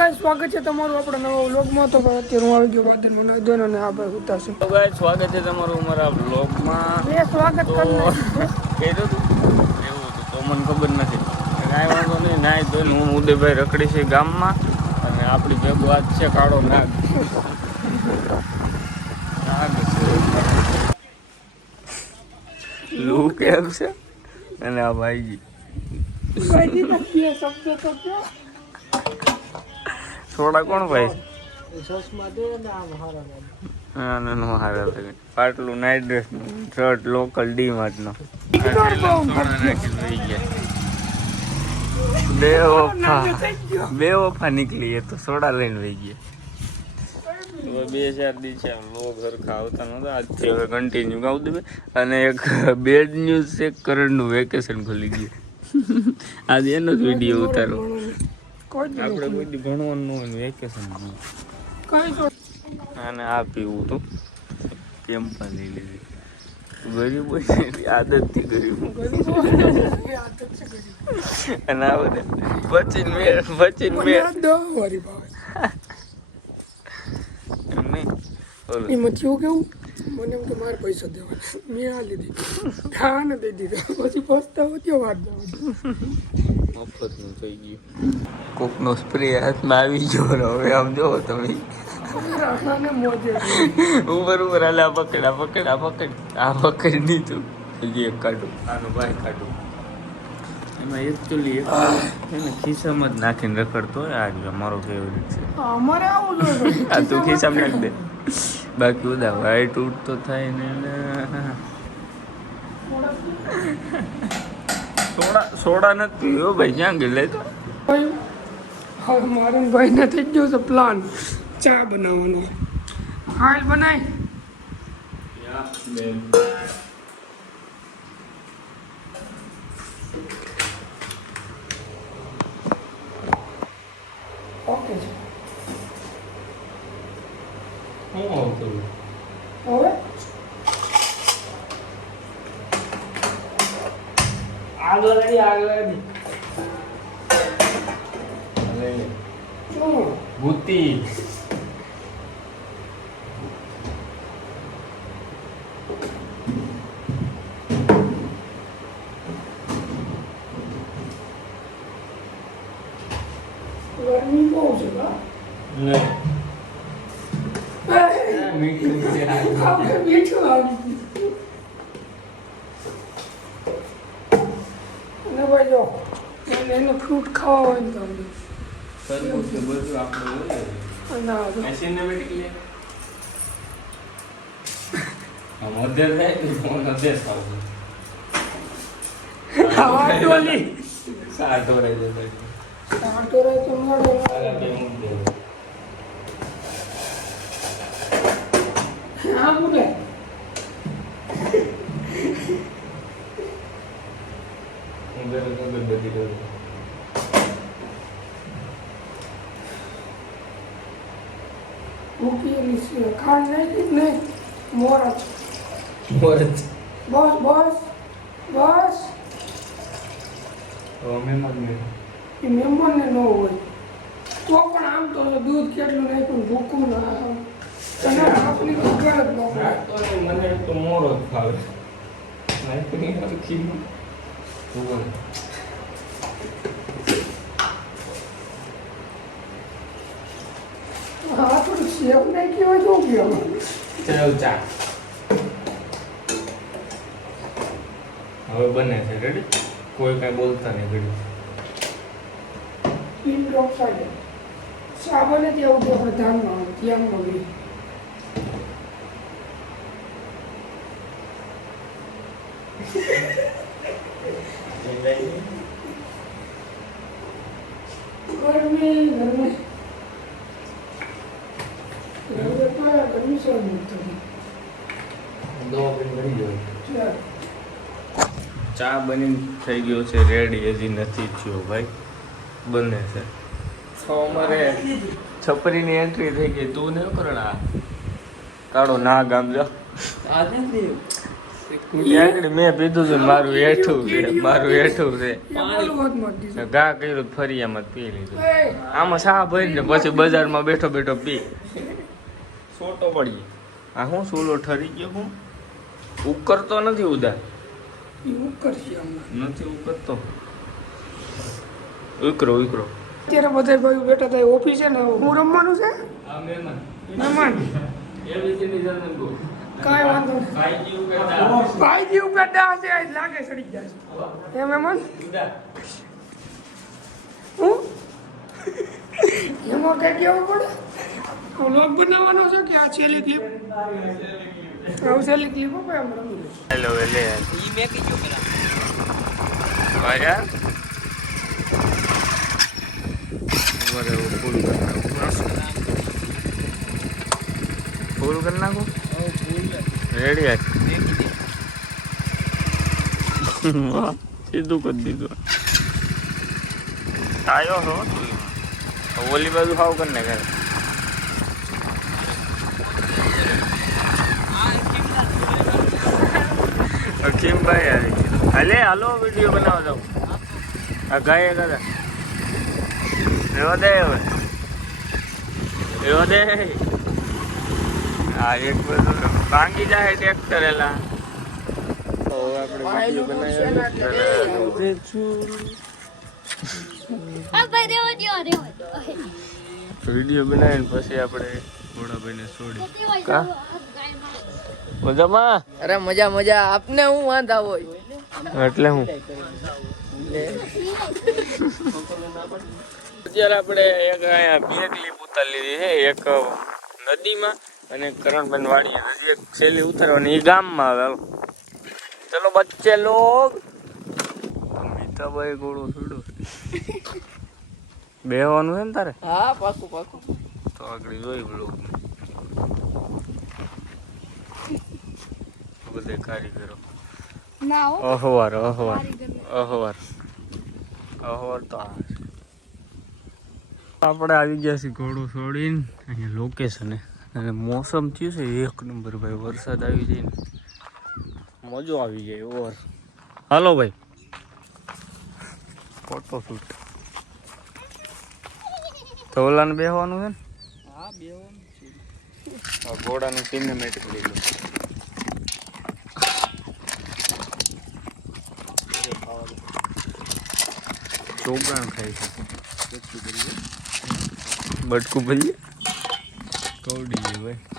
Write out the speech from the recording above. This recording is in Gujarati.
ગાઈસ સ્વાગત છે તમારું આપણા નવા વ્લોગમાં. તો અત્યારે હું આવી ગયો વાદળમાં નાઈ ધોઈને અને આ ભાઈ ઉતારશે. તો ગાઈસ સ્વાગત છે તમારું અમારા વ્લોગમાં. મેં સ્વાગત કરી નાખ્યું કીધું તું એવું હતું તો મને ખબર નથી. કાંઈ વાંધો નહીં, નાઈ ધોઈને હું ઉદયભાઈ રખડી છે ગામમાં અને આપણી ભેગો આજ છે કાળો નાગ. નાગ છે લૂ કેમ છે અને આ ભાઈજી ભાઈજી તો કે શબ્દ તો કયો થોડા કોણ ભાઈ સસમાં દે ને આમ હારા નો હારા થાય આટલું નાઇટ ડ્રેસ શર્ટ લોકલ ડી માર્ટનો બે વફા નીકળી એ તો સોડા લઈને વહી ગયા. 2-4 દી છે લોગ સરખા આવતા નહોતા. આજથી હવે કન્ટિન્યુ ગાવ દે. અને એક બેડ ન્યૂઝ છે, કરણનું વેકેશન ખુલી ગયું. આજે એનો જ વિડીયો ઉતારો. આપણે કોઈ દી ભણવાનું ન હોય, વેકેશન અને આ પીવું હતું કેમ્પા લઈ લીધી. ગરીબ હોય આદતથી ગરીબ અને આ બધા બચીને એમાં થયું કેવું મને એમ કે મારે પૈસા દેવાના મેં આ લીધી ખાને દઈ દીધા પછી પસ્તાવો થયો વાત મફતનું થઈ ગયું. કોકનો સ્પ્રે હાથમાં આવી ગયો હવે આમ જોવો તમે ઉપર હાલે આ પકડ આ પકડ દીધું. હજી એક કાઢું, આનો ભાઈ કાઢું. એમાં એકચ્યુઅલી એને ખિસ્સામાં જ નાખીને રખડતો હોય. આ જ મારો ફેવરેટ છે. અમારે આવું જોઈએ આ તું ખિસ્સામાં નાખ દે, બાકી ઉદા વાઈટ ઉટ તો થાય ને. સોડા નથી પીવો ભાઈ, ક્યાં ગયેલા તો હવે મારા ભાઈને થઈ ગયો છે પ્લાન ચા બનાવવાનો. હાલ બનાય ઓકે છે. હવે આગળ ભૂતી ગરમી બહુ છે મીઠું આવી અને ભાઈ જો એને ફ્રૂટ ખાવા હોય ને તો બધું આપણે સિનેમેટિક મધ્ય થાય સાઠ વરાય તો મળે હા બોલે મૂકી ખાંડ નાખી જ નહીં મોરચ બસ એ મહેમાનને ન હોય તો પણ આમ તો દૂધ કેટલું નાખ્યું ભૂખું ના તને આપની ખબર જ ન મને તો મોરો જ ભાવે. હા થોડું સેવ નાખી હોય તો પીવા ચલ ચા હવે બને છે. રેડી? કોઈ કઈ બોલતા નહીં. ઘડી પિન ડ્રોપ સાઈડ સાબને ત્યાં ઉઠે આપણે ધ્યાનમાં આવે ત્યાં મળી ગરમી ચા બની થઈ ગયો છે રેડી. હજી નથી થયો ભાઈ, બને છે. અમારે છપરીની એન્ટ્રી થઈ ગઈ. તું ને કરણ આ કાળો ના ગામ જો આગળ મેં પીધું હતું મારું હેઠું છે મારું હેઠું છે ઘા કર્યું ફરી એમાં જ પી લીધું આમાં સા ભરીને પછી બજારમાં બેઠો બેઠો પી છોટો પડી આ હું સોલો ઠરી ગયો હું ઉકરતો નથી ઉદા નથી ઉકરતો ઉકરો અત્યારે બધા ભાઈ બેઠા હતા ઓફિસે ને હું રમવાનું છે મહેમાન કાંઈ વાંધો નહીં ભાઈજી ઉગાડા હશે આજ લાગે સડી જશે એ મહેમાન હું એમાં કઈ કેવું પડે વ્લોગ બનાવવાનો છે કે આ છેલ્લી ક્લિપ છેલ્લી ક્લિપ હોય આમ રમી હેલો લે ઈ મે કીધું પેલા ભાઈ ફૂલ કરી નાખો રેડી સીધું કરી દીધું આવ્યો છો ઓલી બાજુ ખાવ કરી ને ઘરે અકીમભાઈ આવી હાલે હાલો વિડીયો બનાવો જાઉં આ ગાય કદા એવો દે એવો દે હા એક બધું ભાંગી જાય ટ્રેક્ટર એલા વિડીયો બનાવીને પછી આપણે મોડાભાઈને છોડી કા મજામાં અરે મજા મજા આપને હું વાંધા હોય એટલે હું અત્યારે આપણે એક અહીંયા બે ક્લિપ ઉતારી લીધી છે એક નદીમાં અને કરણબેન વાડી હજી એક છેલ્લી ઉતારવાની એ ગામમાં આવે ચલો બચ્ચે લોગ અમિતાભાઈ ગોળો છોડો બેહવાનું છે ને તારે હા પાકું તો આગળ જોઈ બ્લોગ બધે કારીગરો અહવાર તો આપણે આવી ગયા છીએ ઘોડું છોડીને અહીંયા લોકેશને અને મોસમ થયું છે એક નંબર ભાઈ વરસાદ આવી જાય ને મજો આવી જાય ઓવર હાલો ભાઈ ફોટો શૂટ તો ઓલાને બેહવાનું છે ને હા બેવાનું ઘોડાનું સિનેમેટિક લઈ લો ચોગાણ ખાઈ શકે બટકું ભરીએ કવડી ભાઈ